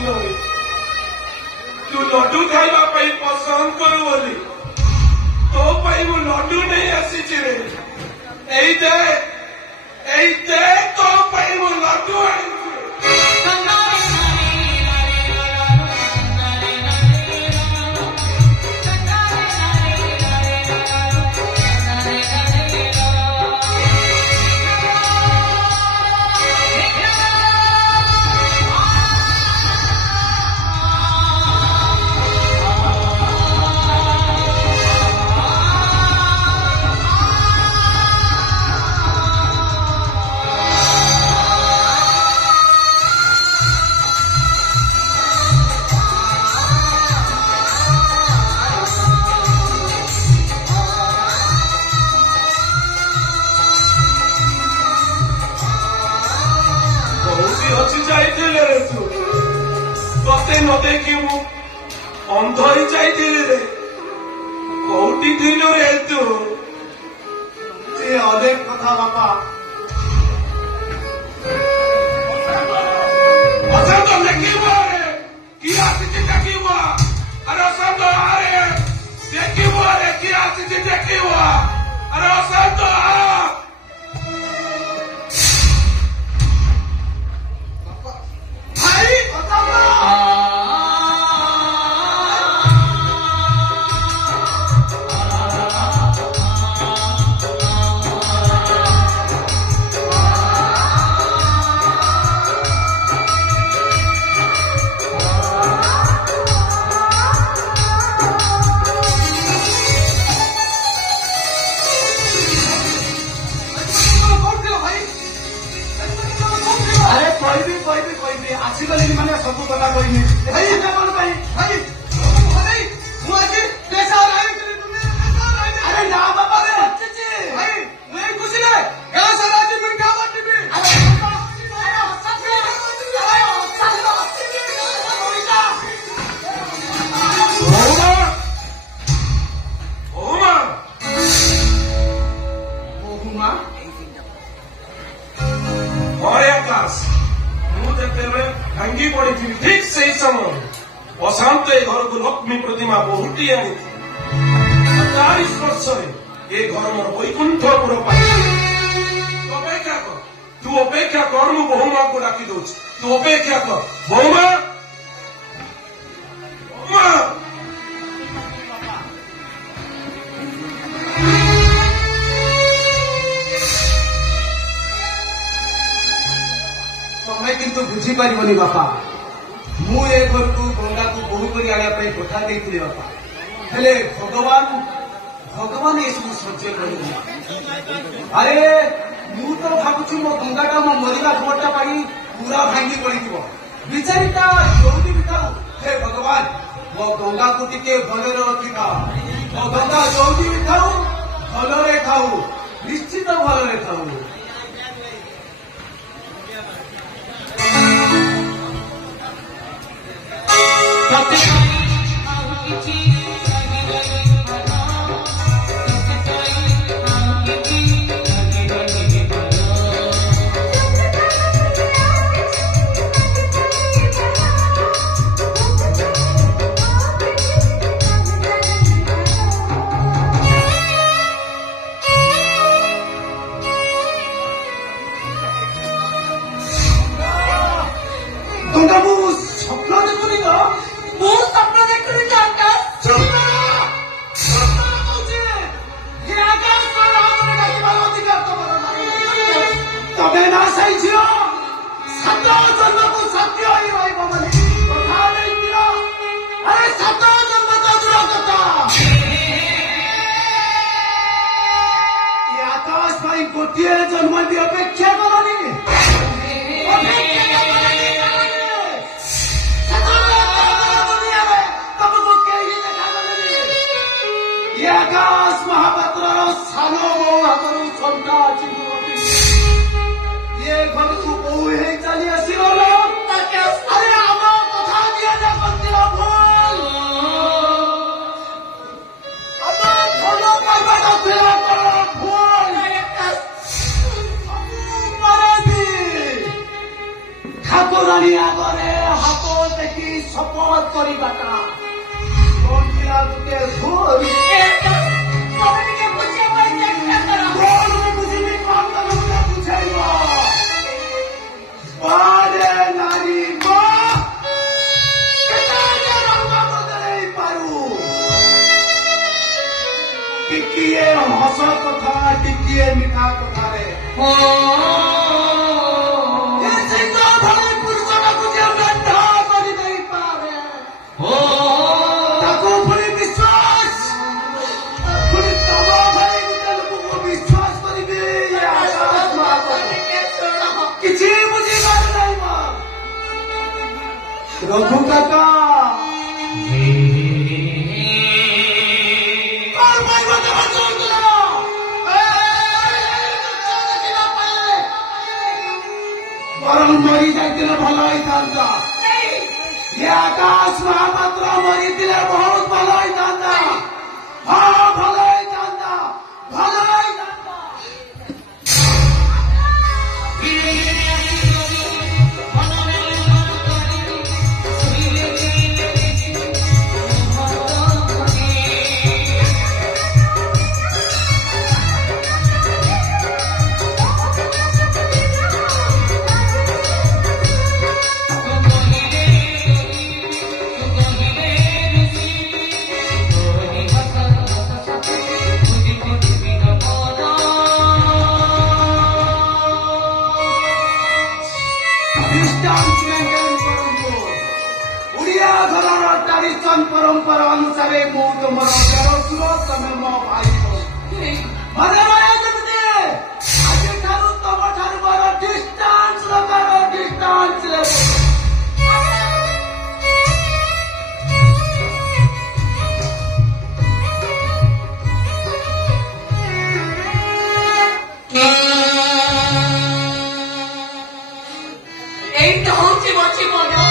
दिनरे तू लड्डू खाइबा पई पसंद करू बोली तो पई मु लड्डू नहीं आसी रे एई दे तो पई मु लड्डू आई न देखी मु अंध ही जाइए कौटी दिन रे तू से अनेक कथा बापा असंत देखिबो रे कि आसी देखिबो अरे असंत आरे देखिबो रे कि आसी देखिबो अरे असंत भाई आसिगले माने सब कथा कहनी भाई कौन भाई भाई भाई मु आज पैसा राई करे तुमने अरे ना बाबा रे भाई मैं खुशी रे गांव से राजी मिठा बाटी भी भांगी पड़ी थी ठीक से ही समय अशांत घर को लक्ष्मी प्रतिमा बहुटी आनी 40 वर्ष ये घर मोर वैकुंठपुर अपेक्षा कर तू अपेक्षा कर मु बहुमा को डाकी दौ तू अपेक्षा कर बहुमा तुम्हें किंतु बुझी पारिबनी बापा मु ए घर को गंगा को बहु करी आया पे कथा देइथिले बापा हेले भगवान ये सब सह्य कर अरे मु तो भाबुछु मो गंगाटा मो मरिला खबरटा पाई पूरा भांगी पड़ीथिबो बिचारीटा जोडी बिताऊ हे भगवान मो गंगा को टिके भले रखिबा मो गंगा जोडी बिताऊ भले खाऊ निश्चित भले खाऊ गोटे जन्म अपेक्षा करनी तुमको कहीं देखा आकाश महापात्र सान बो हाथ संता ये घर को बो चली आसगल अरे आम कथा दिया भूल भल पाइबा भूल ଠାକୁରାଣୀ ଆଗରେ ହାତ ଟେକି ଶପଥ କରିବାଟା କଣ ଥିଲା ଗୋଟେ ଭୁଲ? ତମେ ଟିକେ ବୁଝିବା ପାଇଁ ଚେଷ୍ଟା କର। କଣ ବୁଝିବି? କଣ ତମେ ମୋତେ ବୁଝେଇବ? ବାରେ ନାରୀ ମା କେତେ ରଙ୍ଗ ବଦଳେଇ ପାରୁ? ଟିକିଏ ହସ କଥା, ଟିକିଏ ମିଠା କଥାରେ रघु काका बरं मरी जाते भल होता आकाश महापात्र मरी बहुत भल होता। हाँ भल होता भल होता। ट्रेडिशन परंपरा अनुसार मु तुम तमें मो भाई मने आज तुम ठार बड़ डिस्टेंस डिस्टेंस এই তো হচ্ছে বলছি মনে